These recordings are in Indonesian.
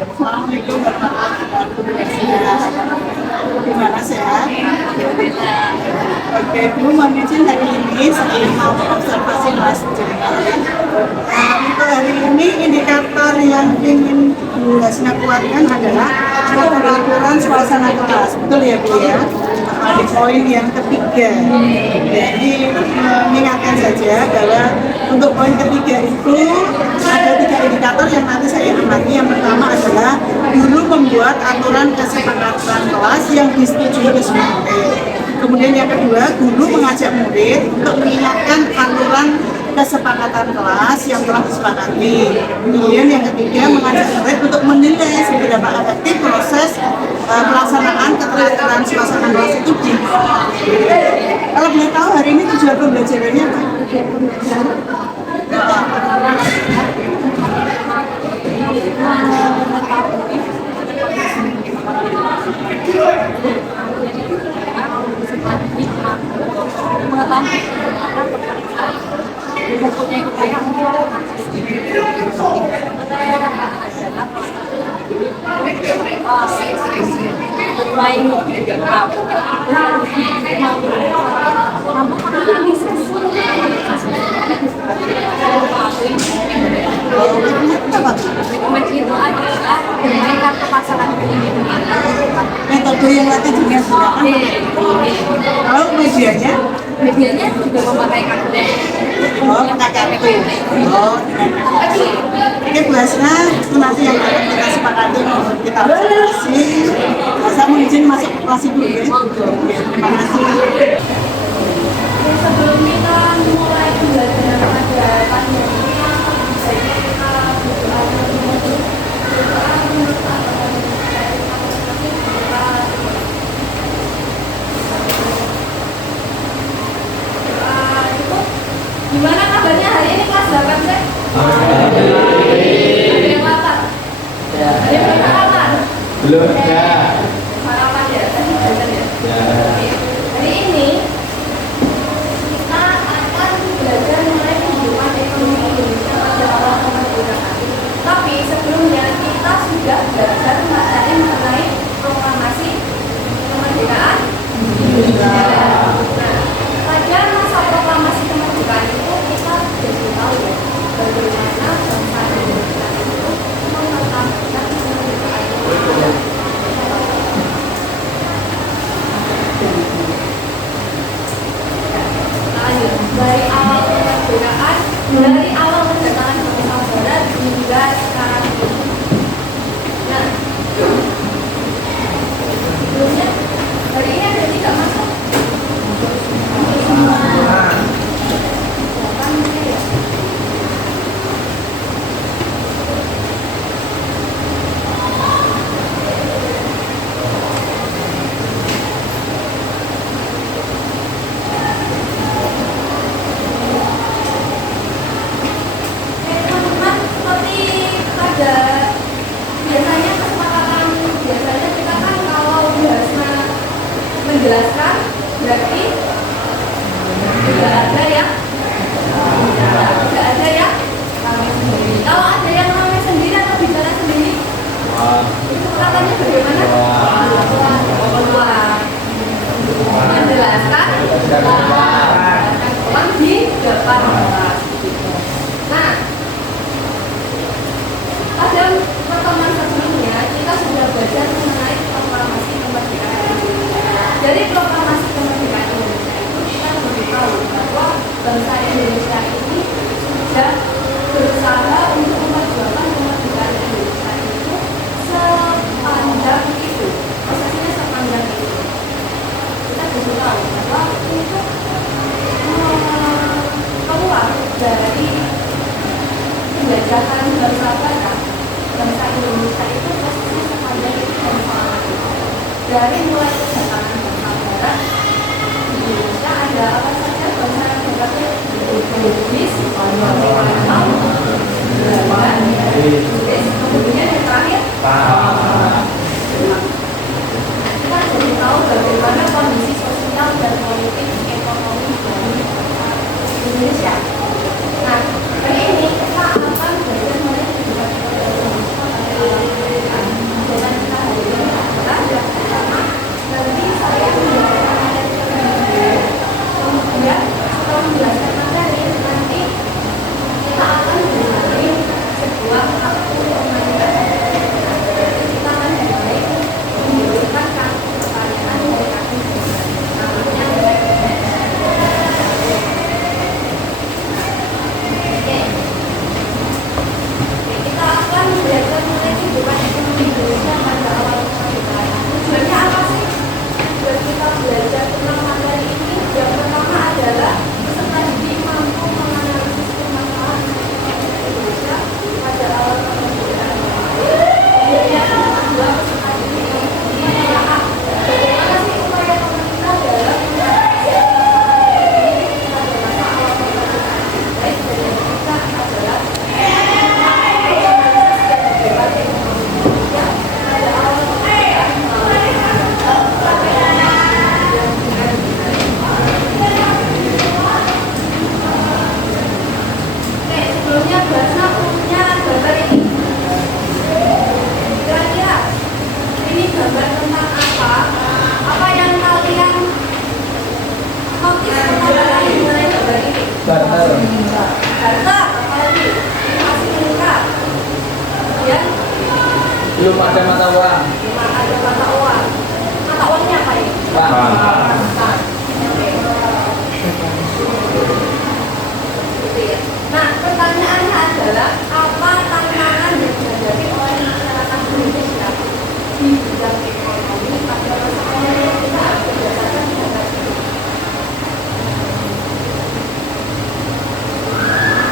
Assalamualaikum warahmatullahi wabarakatuh. Gimana sehat? Oke, Bu, mohon izin hari ini saya mau observasi kelas jurnal. Untuk hari ini indikator yang ingin Bu Hasna kuatkan adalah keteraturan suasana kelas. Betul ya, Bu ya? Di poin yang ketiga. Jadi mengingatkan saja bahwa untuk poin ketiga itu ada 3 indikator yang nanti saya amati. Yang pertama adalah guru membuat aturan kesepakatan kelas yang disetujui oleh semua murid. Kemudian yang kedua, guru mengajak murid untuk mengingatkan aturan kesepakatan kelas yang telah disepakati. Kemudian yang ketiga, mengajak murid untuk menilai seberapa efektif proses pelaksanaan keteraturan suasana kelas itu di. Kalau boleh tahu hari ini tujuan pembelajarannya apa? Metode yang latih dunia kalau medianya juga memakai kartu. pakai kartu. Oke, Bu Hasna, itu nanti yang akan kita sepakati kita observasi. Saya mau izin masuk ke kelas dulu ya. Terima kasih. Sebelum kita mulai pembelajaran pada pandemi, sebaiknya kita berdoa dulu. Berdoa menurut gimana kabarnya hari ini kelas 8 sih? Ada yang lapar? Ada yang sarapan? Belum ya. Sarapan ya? Tadi jajan ya? Hari ini kita akan belajar mengenai kehidupan ekonomi Indonesia pada awal kemerdekaan. Tapi sebelumnya kita sudah belajar materi mengenai proklamasi kemerdekaan Indonesia. Nah, pada masa proklamasi kemerdekaan itu kita jadi tahu ya bagaimana bangsa Indonesia itu mempertahankan kemerdekaan. Dari awal kedatangan bangsa Barat hingga sekarang ini. Nah, sebelumnya hari ini ada 3 masuk. Menjelaskan berarti tidak ada yang ramai sendiri. Kalau ada yang ramai sendiri atau bicara sendiri, itu katanya bagaimana? Menjelaskan ulang di depan kelas. Nah, pada pertemuan sebelumnya kita sudah belajar mengenai proklamasi kemerdekaan. Dari proklamasi kemerdekaan Indonesia itu kita memberitahu bahwa bangsa Indonesia ini sudah berusaha untuk memperjuangkan kemerdekaan Indonesia itu sepanjang itu, prosesnya sepanjang itu. Kita beritahu bahwa untuk keluar dari penjajahan bangsa Barat, bangsa Indonesia itu prosesnya sepanjang itu dan sangat dari mulai kedatangan bangsa Barat di Indonesia ada apa saja bangsa yang berbagai Inggris, Amerika, Belanda, Inggris, kemudian yang terakhir kita jadi tahu bagaimana kondisi sosial dan politik ekonomi dari Indonesia. Nah, hari ini kita akan belajar mengenai kehidupan Indonesia pada awal kemerdekaan. Belum ada mata uang. Ada mata uang. Mata uangnya apa ini? Pak. Pak. Gitu ya. Nah, pertanyaannya adalah apa tantangan yang dihadapi oleh masyarakat Indonesia di bidang ekonomi pada masa kolonial kita berdasarkan data ini.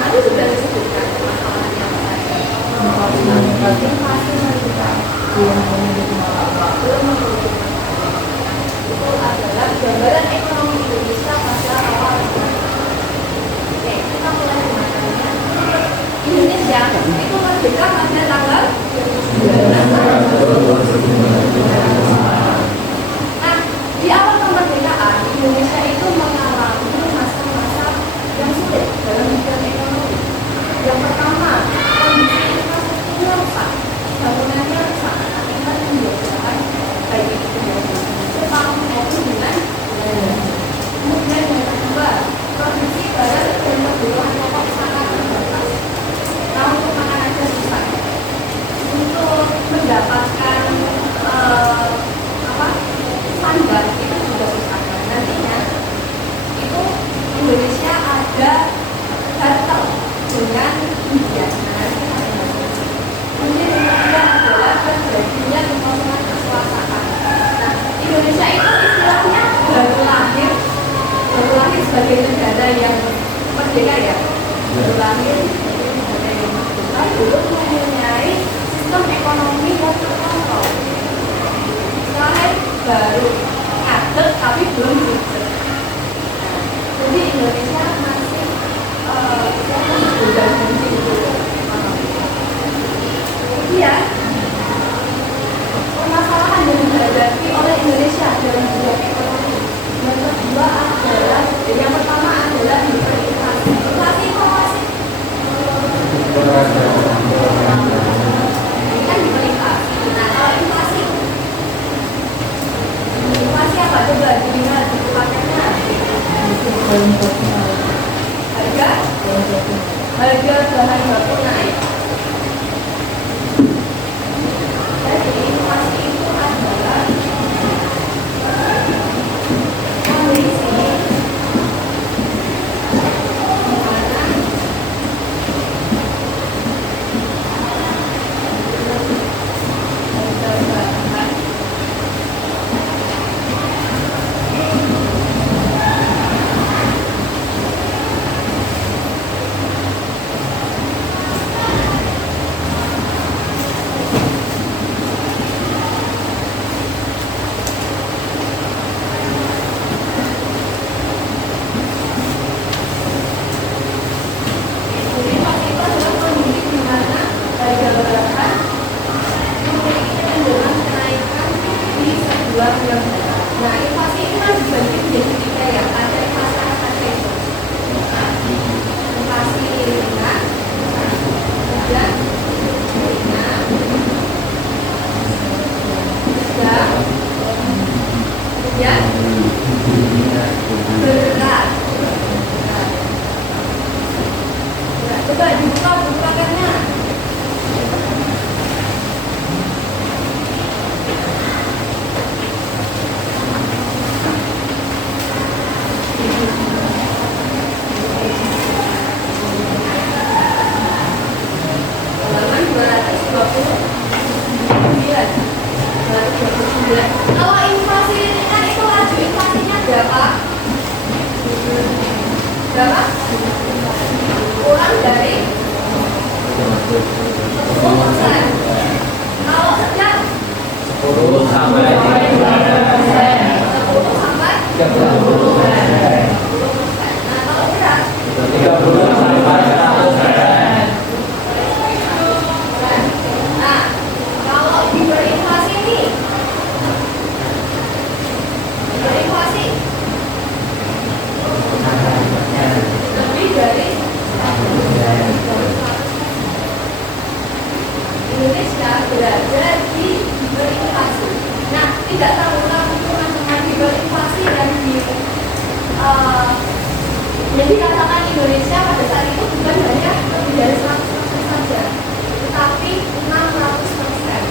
Tadi sudah disebutkan masalahnya apa saja. Inflasi meningkat. Belum menurun. Itu adalah gambaran ekonomi Indonesia pada awal Oke, kita mulai dengan Indonesia itu merdeka pada tanggal 19. Nah, di awal kemerdekaan Indonesia itu mengalami masa-masa yang sulit dalam bidang ekonomi. Yang pertama, kondisi infrastrukturnya rusak, bangunannya rusak, akibat penjajahan baik itu penjajahan Jepang maupun dengan Belanda. Kemudian yang kedua, produksi barang dan kebutuhan pokok sangat terbatas. Nah, untuk makan aja susah. Untuk mendapatkan standar itu juga susah. Nantinya itu Indonesia ada kartel dengan India. Kemudian yang ketiga adalah terjadinya pembangunan kekuasaan. Nah, Indonesia itu istilahnya baru lahir sebagai negara yang merdeka ya. Baru lahir sebagai negara yang merdeka, belum mempunyai sistem ekonomi yang terkontrol. Selain baru ngadeg tapi belum sukses. Jadi Indonesia masih berjalan gitu. Kemudian permasalahan yang dihadapi oleh Indonesia dalam bidang ekonomi. Yang kedua adalah, yang pertama adalah hiperinflasi. Inflasi itu apa sih? Ini kan hiperinflasi. Nah, kalau inflasi apa? Coba dilihat di paketnya. Harga bahan baku naik. Jadi inflasi itu adalah kondisi di mana harga bahan Nah, inflasi itu kan dibagi menjadi tiga ya. Ada inflasi inflasi ringan, kemudian ringan, sedang, kemudian berat. Nah, coba dibuka bukakannya. Halaman 229. Kalau inflasi ringan itu laju inflasinya berapa? Berapa? Kurang dari 10%. Kalau sedang 10 sampai 30%. 10 sampai 30%. Nah, kalau berat 30 sampai 100%. Nah, kalau hiperinflasi ini hiperinflasi lebih dari 100%. Indonesia berada di hiperinflasi. Nah, tidak tahu dengan hiperinflasi dan jadi katakan Indonesia pada saat itu bukan hanya lebih dari 100% saja, tetapi 600%.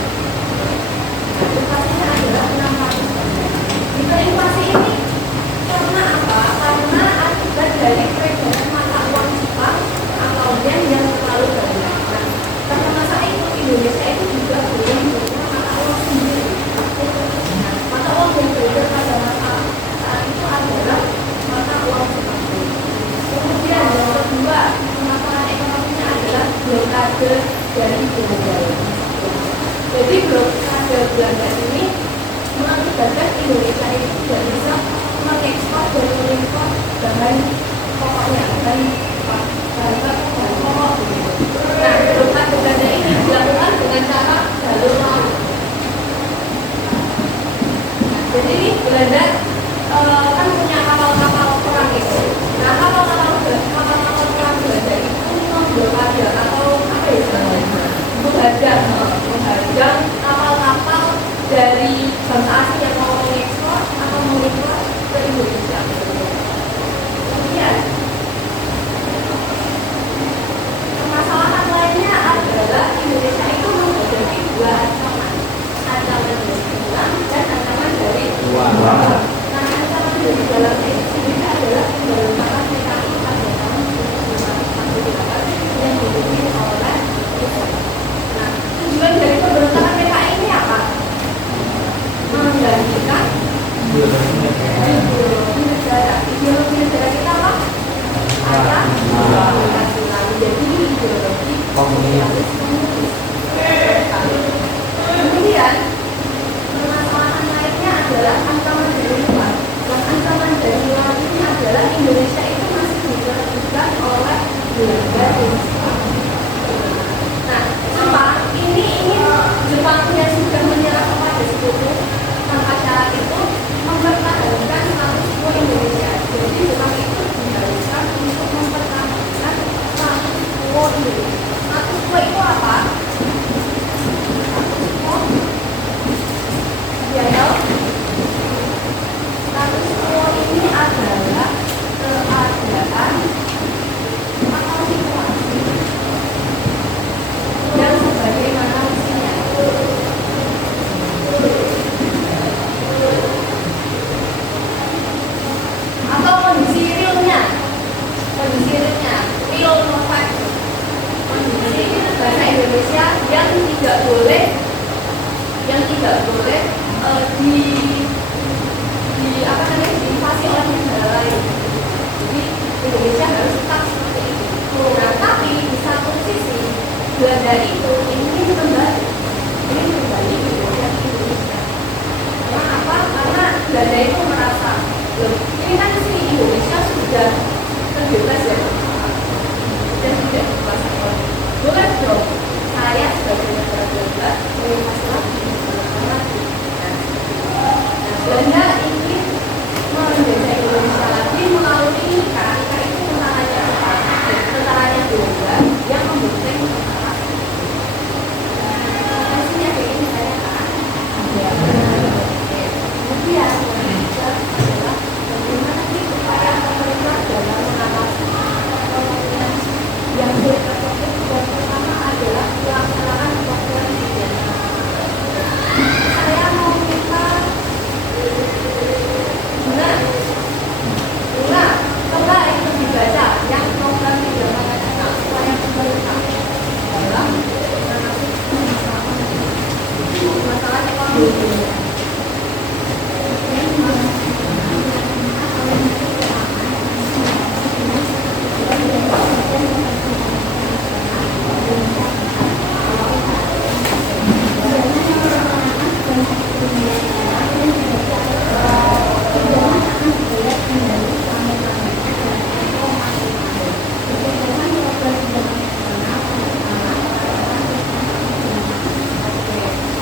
loh, ada Belanda ini mengakibatkan Indonesia itu tidak bisa mengekspor dan mengimpor bahan pokoknya, bahan pokok gitu. Nah, perubahan Belanda ini dilakukan dengan cara jalur laut. Jadi ini Belanda kan punya kapal-kapal perang itu. Nah, kapal-kapal perang Belanda itu memblokade atau apa ya istilahnya? Menghadang kapal-kapal dari bangsa asing yang mau mengekspor atau mengimpor ke Indonesia. Kemudian permasalahan lainnya adalah Indonesia itu menghadapi dua ancaman. Ancaman dari dalam dan ancaman dari luar. Nah, ancaman dari dalam ini adalah pemberontakan PKI pada tahun 1948 yang dipimpin oleh Rusia. Nah, tujuan dari pemberontakan PKI ini apa? Menggantikan ideologi negara. Ideologi negara kita apa? Ada nasional. Jadi ideologi komunis. Kemudian permasalahan lainnya adalah ancaman dari luar. Dan ancaman dari luar ini adalah Indonesia itu masih diperhatikan oleh Belanda dan Jepang. Nah, Jepang ini ingin Jepang yang sudah menyerah kepada sekutu tanpa syarat itu mempertahankan status quo Indonesia. Jadi Jepang itu diharuskan untuk mempertahankan status quo Indonesia. Status quo itu apa? Status quo ya, status quo ini adalah keadaan atau situasi yang sebagaimana mestinya. Atau kondisi realnya, real fact, kondisi bahasa Indonesia yang tidak boleh diinvasi oleh negara lain. Jadi Indonesia harus tetap seperti itu. Nah, tapi di satu sisi Belanda itu ingin kembali Indonesia ke Indonesia. Karena apa? Karena Belanda itu merasa, loh, ini kan di sini Indonesia sudah terbebas ya, dan tidak dikuasai oleh. Bukan dong, saya sebagai negara Belanda menginvasi lagi. Belanda ingin menjajah Indonesia lagi melalui IKA. IKA itu tentaranya apa? Tentaranya Belanda yang membentuk tentara. Hasilnya kayak ini saya kan. Kemudian adalah bagaimana sih upaya pemerintah dalam mengatasi kemungkinan yang sulit tersebut. Dan pertama adalah pelaksanaan program pidana. Saya mau minta Bunga, coba itu dibaca yang program pidana nasional upaya pemerintah dalam mengatasi masalah ekonomi.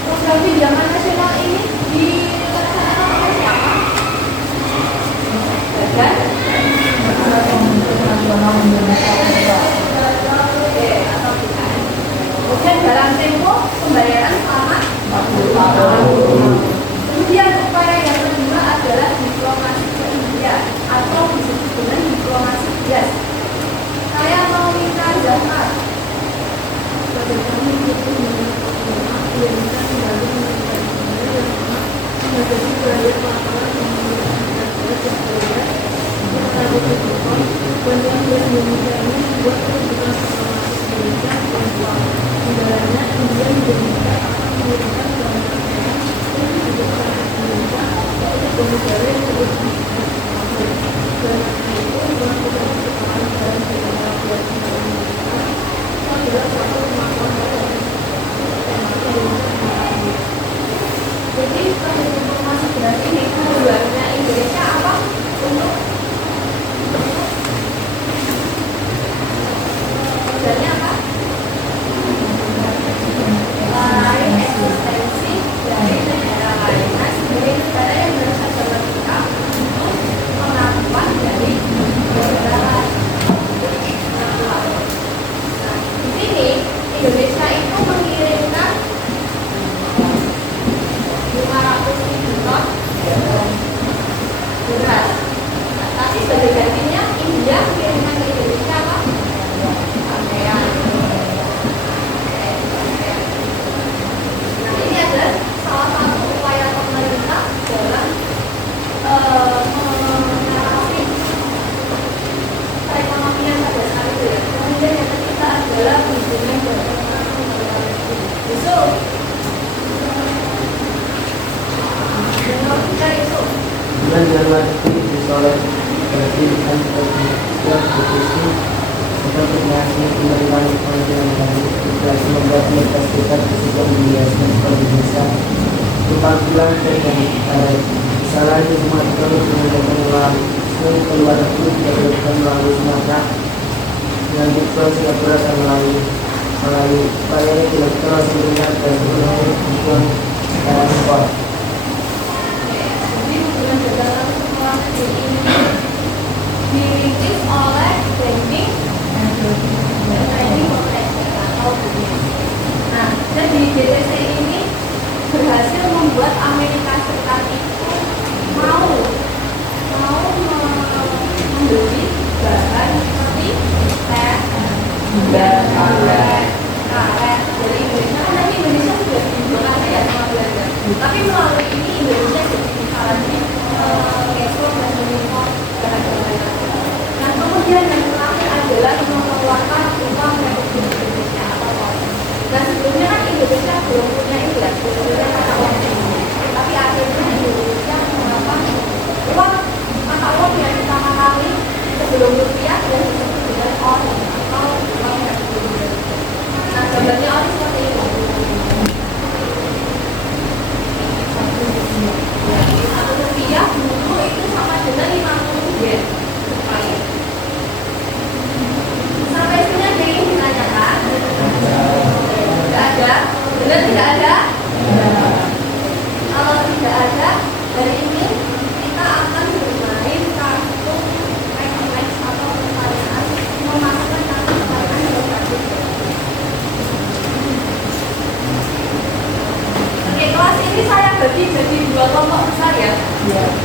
Program pidana nasional ini dilaksanakan oleh siapa? Badan atau BKN. Kemudian dalam tempo pembayaran selama 40 tahun. Kemudian upaya yang kedua adalah diplomasi ke India atau disebut dengan diplomasi bias. Saya mau minta Zahar. nanti disoleh berarti antara posisi serta koordinasi penerimaan pengajian kami juga semoga mereka sekitar kesukaan dunia semesta Indonesia kepanggilan dan salah itu semua terus menjaga melalui keluar itu dilakukan melalui Sumatera dan diklaim Singapura dan melalui upaya yang dilakukan sebelumnya dan sebelumnya untuk ekspor. Jadi hubungan perdagangan sekolah negeri ini dirintis oleh Banking and Training Corporation atau BNI. Nah, jadi BTC ini berhasil membuat Amerika Serikat itu mau membeli bahan seperti teh dan karet dari Indonesia. Kan nanti Indonesia sudah dijualkan ya sama Belanda. Tapi melalui ini Indonesia jadi misalnya ekspor dan mengimpor bahan-bahan. Nah, kemudian yang terakhir adalah mengeluarkan uang Republik Indonesia atau uang. Dan sebelumnya kan Indonesia belum punya itu ya, belum punya mata uang ini. Tapi akhirnya Indonesia mengeluarkan uang mata uang yang pertama kali sebelum rupiah dan disebut dengan ori atau uang Republik Indonesia. Nah, gambarnya ori seperti ini. Satu rupiah dulu itu sama dengan 50 yen. Sampai sini ada yang ditanyakan? Tidak ada? Benar tidak ada? Kalau tidak ada, dari ini kita akan bermain kartu Max atau pertanyaan, memasukkan kartu pertanyaan dalam kartu. Oke, kelas ini saya bagi jadi 2 kelompok besar ya.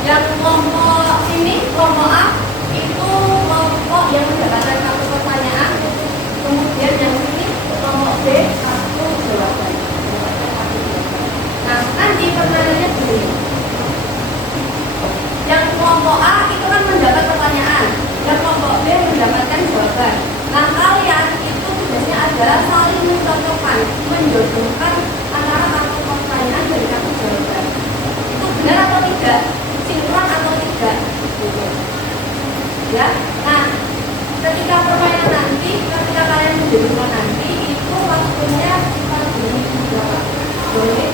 Yang kelompok ini, kelompok A itu kelompok yang mendapatkan kartu pertanyaan. Kemudian yang ini kelompok B kartu jawaban. Nah, nanti pertanyaannya begini. Yang kelompok A itu kan mendapat pertanyaan, yang kelompok B mendapatkan jawaban. Nah, kalian itu tugasnya adalah saling mencocokkan, menjodohkan antara kartu pertanyaan dan kartu jawaban. Itu benar atau tidak? Sinkron atau tidak? Ya. Nah, ketika permainan nanti, ketika kalian menjodohkan nanti, itu waktunya sekitar berapa? 2 menit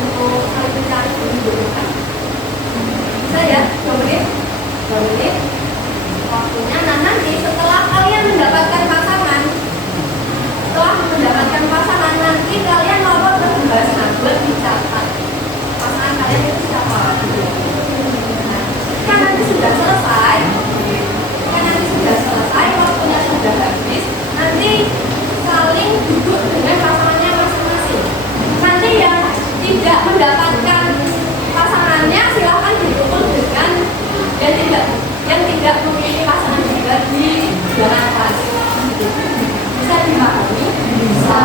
untuk saling mencari menjodohkan. Bisa ya? 2 menit? 2 menit waktunya. Nah, nanti setelah kalian mendapatkan pasangan, nanti kalian lapor ke pembahasan buat dicatat pasangan kalian itu siapa. Nah, kan nanti sudah selesai, waktunya sudah habis, nanti saling duduk dengan pasangannya masing-masing. Nanti yang tidak mendapatkan pasangannya silahkan dipukul dengan yang tidak memiliki pasangan juga di belakang kelas. Bisa dipahami? Bisa.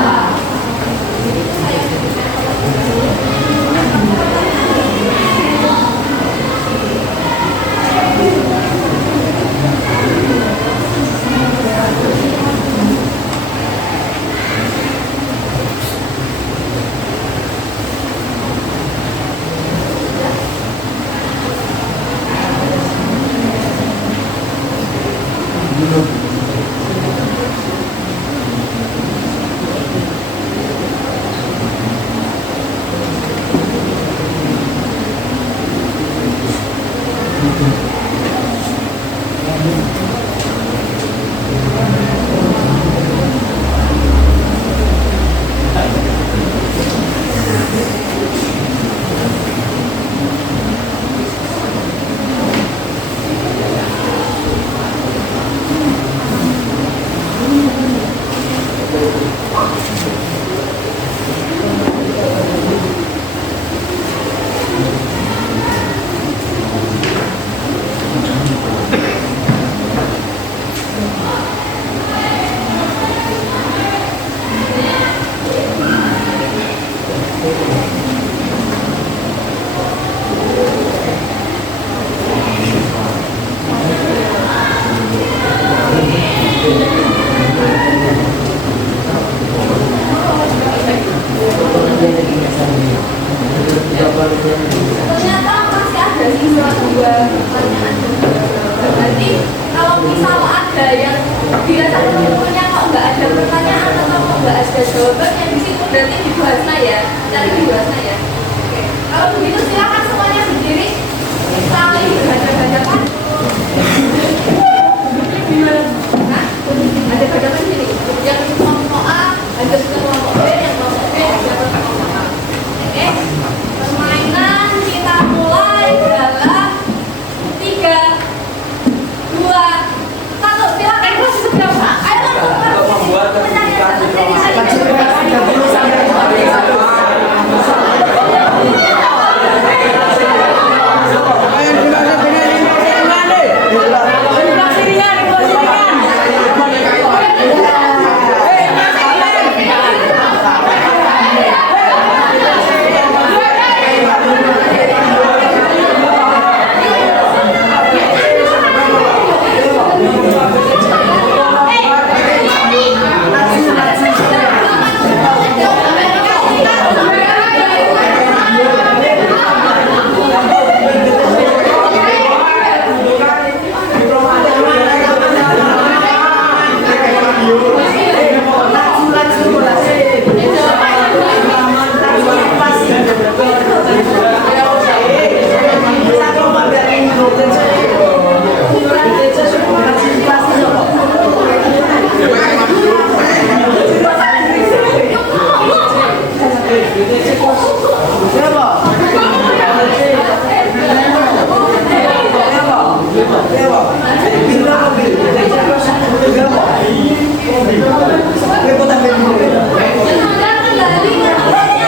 Saya ternyata masih ada siswa dua pertanyaan dan dua jawaban. Nanti kalau misal ada yang dirasa bukunya kok nggak ada pertanyaan atau kok nggak ada jawabannya di situ, berarti di bahasa ya, cari di bahasa ya. Oke. Kalau begitu silakan semuanya berdiri, saling baca-bacakan. Nah, ada bacakan sini. Yang kelompok A, ada kelompok B, yang kelompok B ada kelompok A. Oke. Permainan kita mulai dalam 3, 2, 1. Silakan terus segera. Ayo langsung. Untuk membuat sertifikasi Benar kembali ke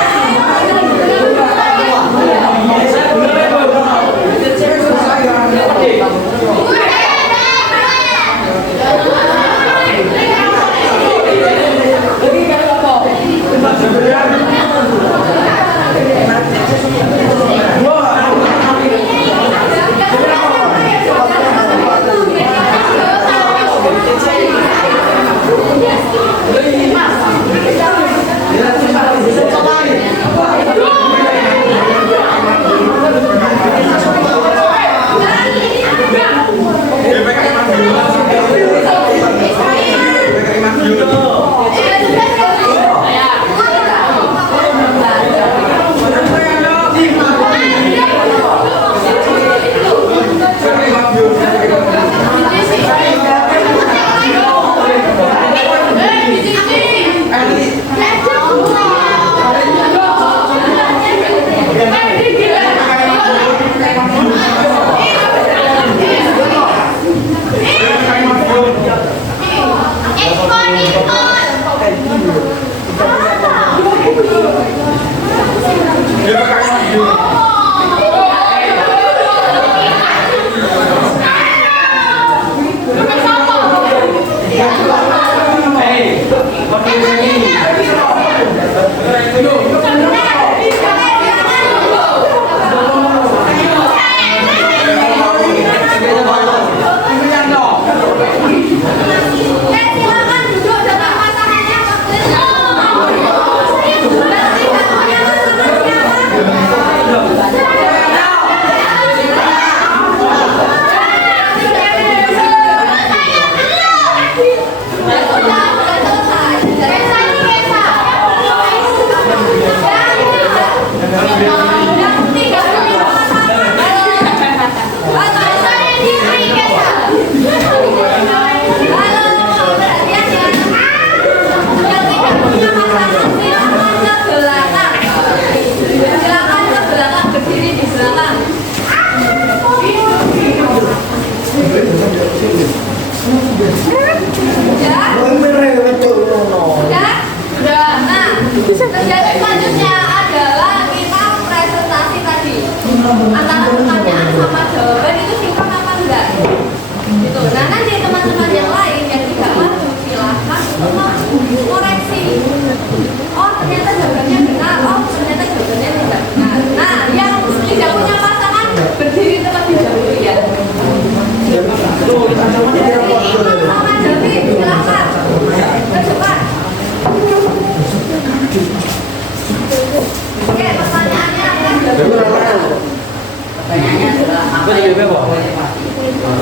Jadi apa?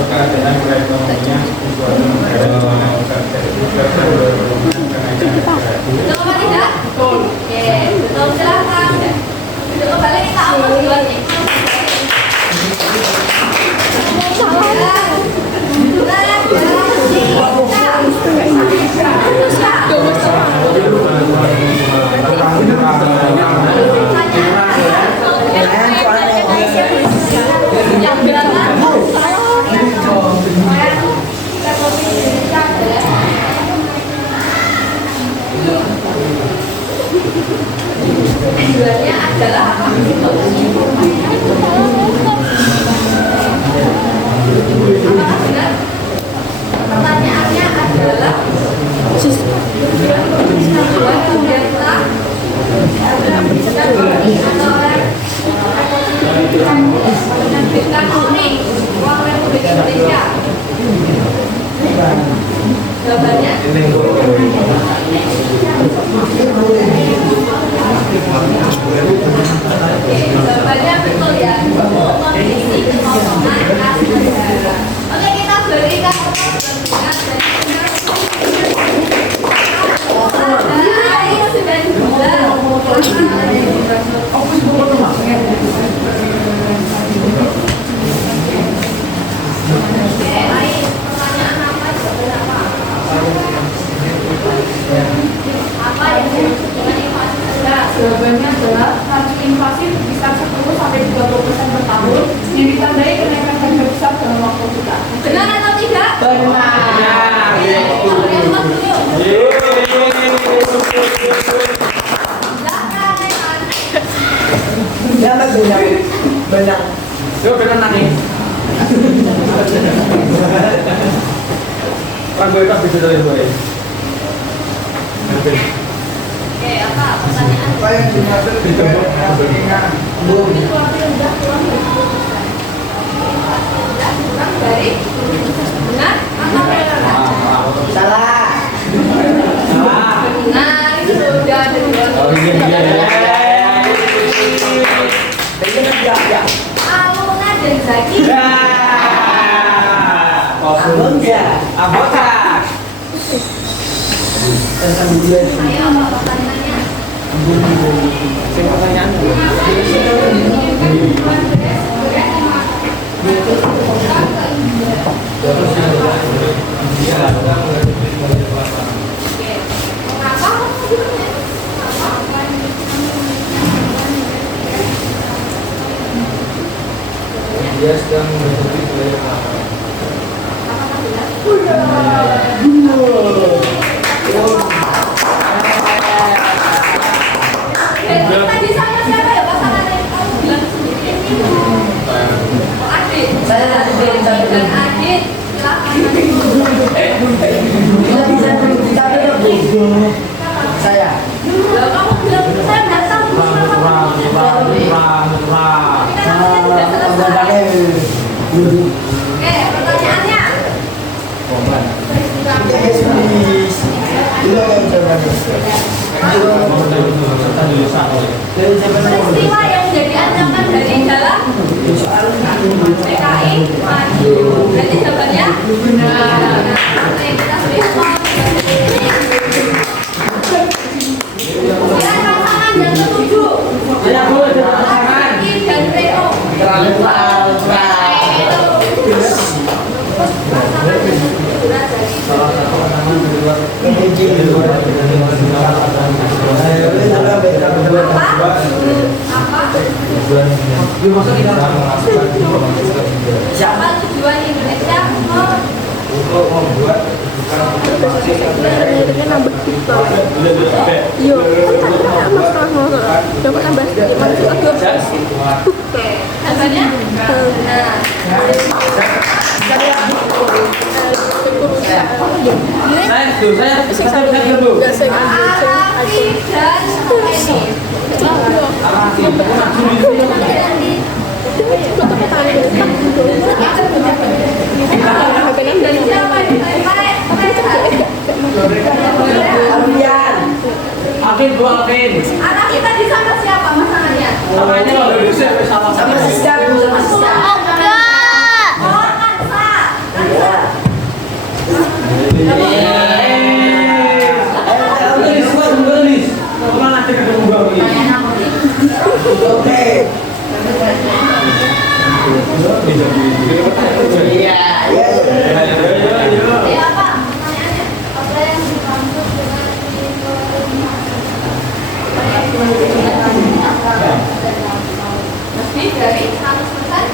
Keadaan perekonomian Betul apa tidak? Betul. Oke, betul silakan. Duduk kembali kita awal duluan nih. Tujuannya adalah apa? Apakah benar? Pertanyaannya adalah tujuan pemerintah menerbitkan uang Republik Indonesia. Jawabannya jawabannya betul ya, untuk kondisi kekosongan kas negara. Oke, kita berikan apa yang disebut dengan inflasi rendah? Jawabannya adalah tarif inflasi bisa 10-20% per tahun yang ditandai kenaikan harga besar dalam waktu dekat. Benar atau tidak? Benar. Benar. Yuk, benar nanti. Lagu itu bisa dari gue. Oke, apa pertanyaan? apa yang dimaksud dengan ringan? Kurang dari benar atau benar? Salah. Benar, itu sudah ada dua. Oh iya. Aluna dan Zaki. Abota. Ayo, apa pertanyaannya? Pertanyaan. Mengapa? Dia sedang menutupi wilayah keamanan. Tadi sama siapa ya pasangan yang kamu bilang sendiri ini? Adit. Saya nanti Dan Adit, silakan. Saya. Loh, kamu bilang saya nggak tahu kenapa kamu tidak selesai. Oke, pertanyaannya. Peristiwa yang menjadi ancaman dari jalan PKI maju. Berarti jawabannya benar. Oke, kita beri skor. Kira pasangan yang ketujuh. Zaki dan Reo. Pasangan yang ketujuh apa tujuan Indonesia Untuk membuat Oke, jawabannya nah. Arafi dan anak kita di sana siapa pasangannya? Namanya kalau bisa sama Sama sister, sama sister. Oke. Iya. Ya apa? Pertanyaannya apa yang dimaksud dengan lebih dari 100%?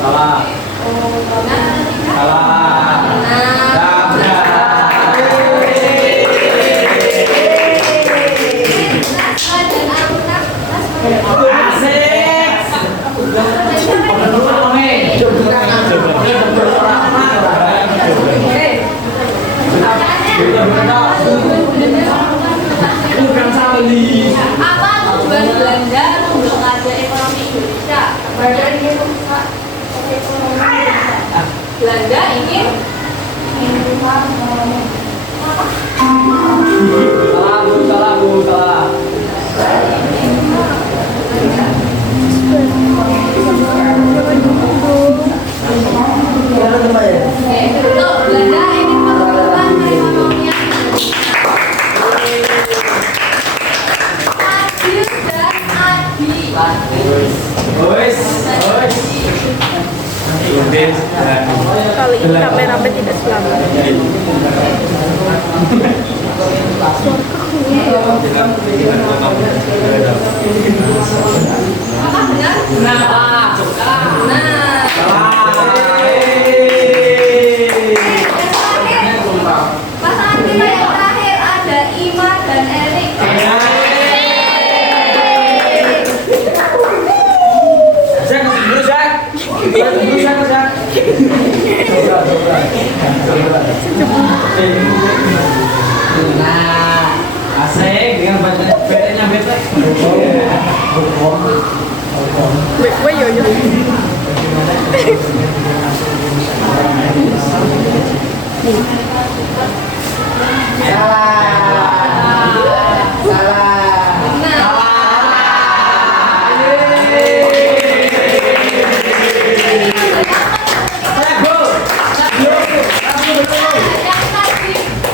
Salah. Nah, Salah. apa tujuan Belanda memblokade ekonomi Indonesia? Belanda ingin merusak ekonomi Indonesia. Belanda ingin Salah. betul, Belanda ingin meruntuhkan perekonomian Indonesia. Adil dan adil. Kali ini kameramen tidak selamat. Apakah benar? Nah. Pasangan kita yang terakhir ada Ima dan Erik. Asik dengan bedanya bete. Wait, yo.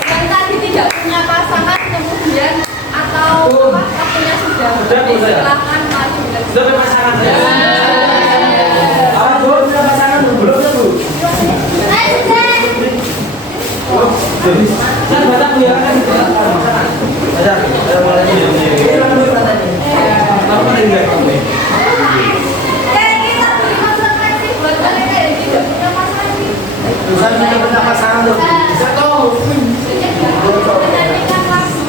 Yang tadi tidak punya pasangan kemudian atau waktunya sudah habis, silakan maju dan Sudah punya pasangan ya? Bu, punya pasangan belum ya, Bu? Saya baca Bu ya kan? Baca, mulai ini. Apa lagi enggak? kita beri konsekuensi buat kalian yang tidak punya pasangan. Saya tidak punya pasangan tuh. Bisa tuh. Menyanyikan lagu.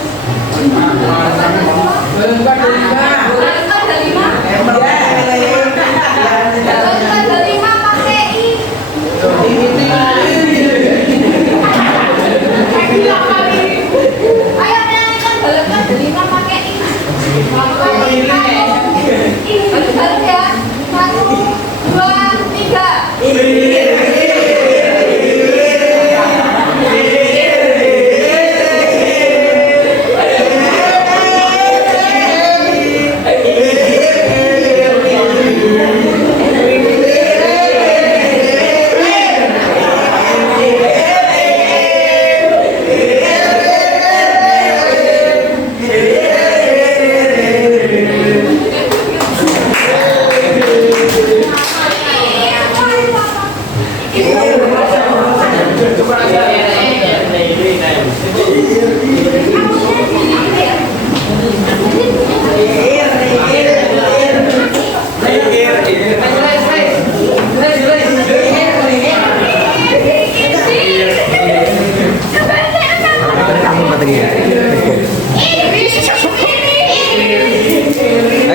Berempat dari lima. Berapa ada 5? Berapa ada 5 pakai I. Ayo menyanyikan berapa ada 5 pakai I. Ini baru ya. 1, 2, 3.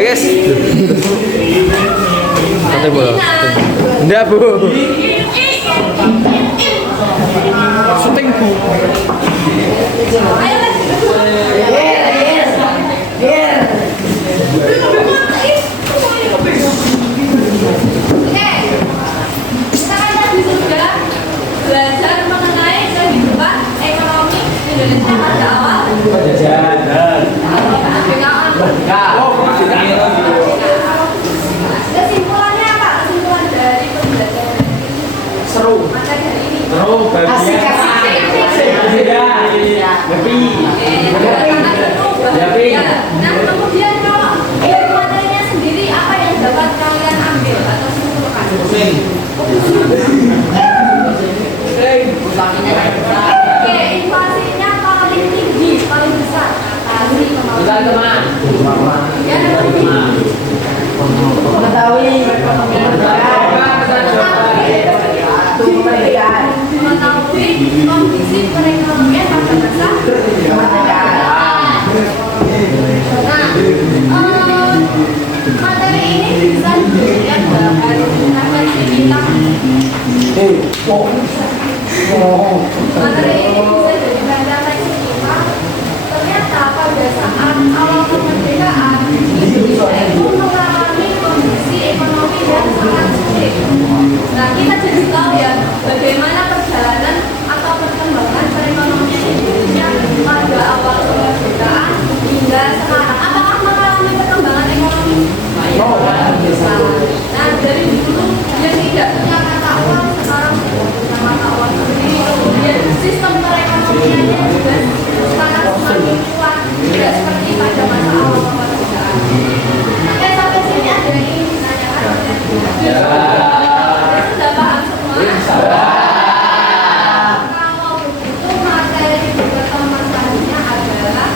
Guys. Enggak, Bu. Syuting, Bu. Belajar mengenai kehidupan ekonomi Indonesia pada awal kesimpulannya apa? Kesimpulan dari pembelajaran Seru. materi hari ini. Asik. Nah, kemudian kalau materi Oke, inflasinya paling tinggi, paling besar. Atasi kemampuan. Ya, Mengetahui mengetahui kondisi perekonomian pada masa materi ini bisa diberikan dalam referensi kita. Materi ini bisa dijadikan referensi kita. Ternyata pada saat awal kemerdekaan Indonesia itu mengalami kondisi ekonomi yang sangat sulit. Nah, kita jadi tahu ya bagaimana perjalanan atau perkembangan perekonomian Indonesia pada awal kemerdekaan hingga sekarang. Apakah mengalami perkembangan ekonomi? Nah, dari dulu yang tidak punya mata uang sekarang punya mata uang sendiri. Kemudian sistem perekonomiannya juga sangat semakin kuat, tidak seperti pada masa awal kemerdekaan. Oke, sampai sini ada yang ingin ditanyakan? Sudah paham semua? Kalau begitu materi pertemuan selanjutnya adalah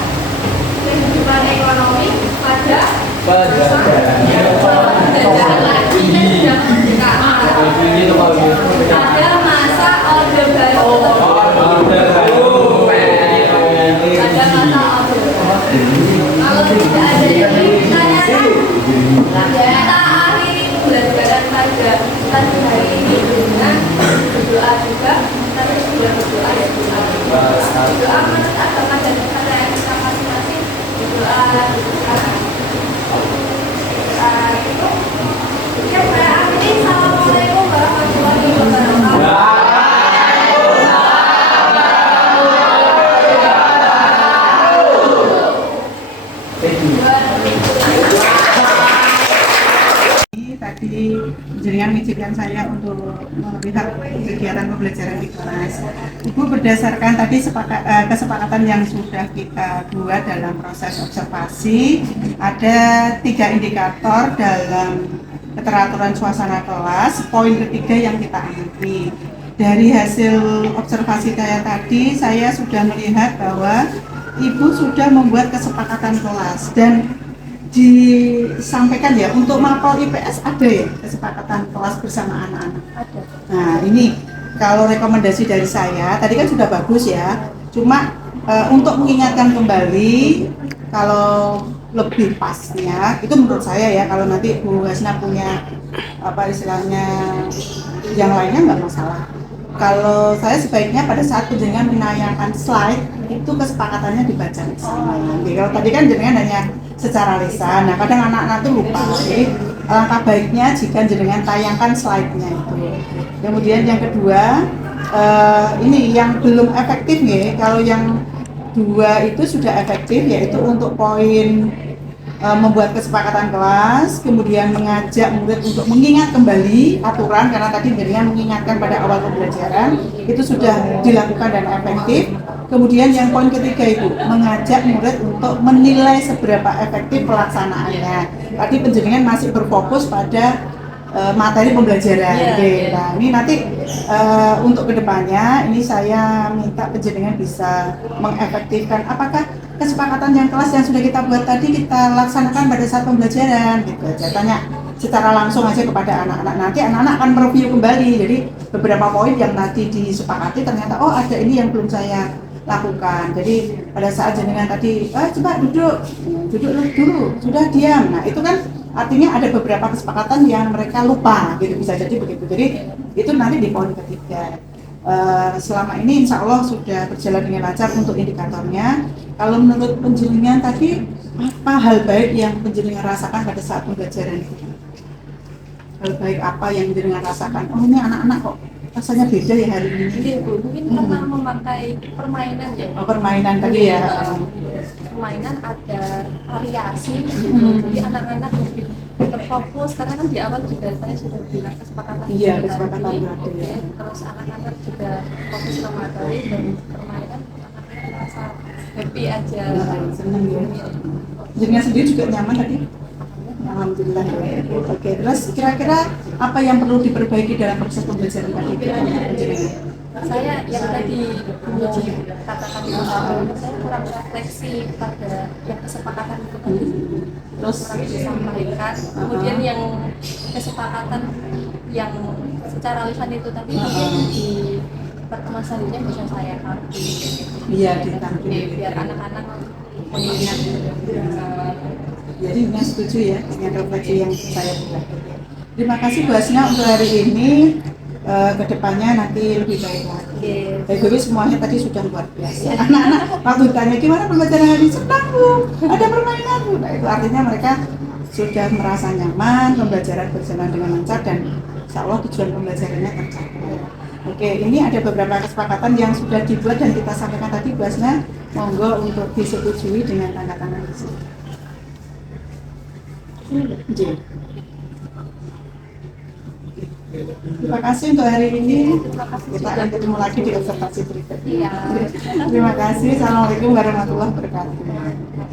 kehidupan ekonomi pada jangan lagi dan kemerdekaan. Pada masa Orde Baru. Pada masa Orde Baru. Kalau tidak ada yang ingin ditanyakan, kita akhiri pembelajaran pada pagi hari ini dengan berdoa juga. Kita sudah berdoa ya doa menurut agama dan kepercayaan kita masing-masing. Berdoa sekarang. Itu ya, saya akhiri. Assalamualaikum warahmatullahi wabarakatuh. Tadi jenengan mengizinkan saya untuk melihat kegiatan pembelajaran di kelas. Ibu berdasarkan tadi kesepakatan yang sudah kita buat dalam proses observasi, ada 3 indikator dalam keteraturan suasana kelas. Poin ketiga yang kita amati dari hasil observasi saya tadi, saya sudah melihat bahwa Ibu sudah membuat kesepakatan kelas dan disampaikan ya untuk mapel IPS ada ya kesepakatan kelas bersama anak-anak. Ada. Nah ini kalau rekomendasi dari saya tadi kan sudah bagus ya. Cuma untuk mengingatkan kembali kalau lebih pasnya itu menurut saya ya, kalau nanti Bu Hasna punya apa istilahnya yang lainnya nggak masalah. Kalau saya sebaiknya pada saat jenengan menayangkan slide itu kesepakatannya dibaca bersama. Kalau tadi kan jenengan hanya secara lisan, nah kadang anak-anak itu lupa. Jadi alangkah baiknya jika jenengan tayangkan slide-nya itu. Kemudian yang kedua, ini yang belum efektif ya. Kalau yang 2 itu sudah efektif, yaitu untuk poin membuat kesepakatan kelas, kemudian mengajak murid untuk mengingat kembali aturan, karena tadi jenengan mengingatkan pada awal pembelajaran itu sudah dilakukan dan efektif. Kemudian yang poin ketiga itu mengajak murid untuk menilai seberapa efektif pelaksanaannya. Tadi penjenengan masih berfokus pada materi pembelajaran. Oke, nah ini nanti untuk kedepannya ini saya minta penjenengan bisa mengefektifkan apakah kesepakatan yang kelas yang sudah kita buat tadi kita laksanakan pada saat pembelajaran gitu aja. Tanya secara langsung aja kepada anak-anak, nanti anak-anak akan mereview kembali. Jadi beberapa poin yang tadi disepakati ternyata oh ada ini yang belum saya lakukan. Jadi pada saat jenengan tadi coba duduk dulu, sudah diam. Nah itu kan artinya ada beberapa kesepakatan yang mereka lupa gitu, bisa jadi begitu. Jadi itu nanti di poin ketiga. Selama ini insya Allah sudah berjalan dengan lancar untuk indikatornya. Kalau menurut penjenengan tadi apa hal baik yang penjenengan rasakan pada saat pembelajaran itu? Hal baik apa yang penjenengan rasakan? Oh ini anak-anak kok rasanya beda ya hari ini. Iya Bu, mungkin karena memakai permainan ya. Oh, permainan tadi ya. Permainan ada variasi, jadi anak-anak lebih terfokus karena kan di awal juga saya sudah bilang kesepakatan. Iya, kesepakatan berarti ya. Terus anak-anak juga fokus ke materi dan permainan, anak-anak merasa happy aja. Senang ya. Jenengan sendiri juga nyaman tadi? Alhamdulillah. Oke, terus kira-kira apa yang perlu diperbaiki dalam proses pembelajaran tadi? Saya yang tadi menguji katakan itu saya kurang refleksi pada yang kesepakatan itu tadi. Terus Kurang disampaikan. Kemudian yang kesepakatan yang secara lisan itu tadi mungkin di pertemuan selanjutnya bisa saya tampil. iya ditampilkan. Biar anak-anak mengingat. Jadi Ina setuju ya dengan refleksi yang saya buat. Terima kasih Bu Hasna untuk hari ini. Kedepannya nanti lebih baik lagi. Jadi semuanya tadi sudah luar biasa. Anak-anak waktu ditanya gimana pembelajaran hari ini, senang Bu, ada permainan Bu. Nah, itu artinya mereka sudah merasa nyaman, pembelajaran berjalan dengan lancar dan insya Allah tujuan pembelajarannya tercapai. Oke, ini ada beberapa kesepakatan yang sudah dibuat dan kita sampaikan tadi Bu Hasna, monggo untuk disetujui dengan tanda tangan di sini. Terima kasih untuk hari ini. Kita akan ketemu lagi di observasi berikutnya. Iya. Terima kasih. Assalamualaikum warahmatullahi wabarakatuh.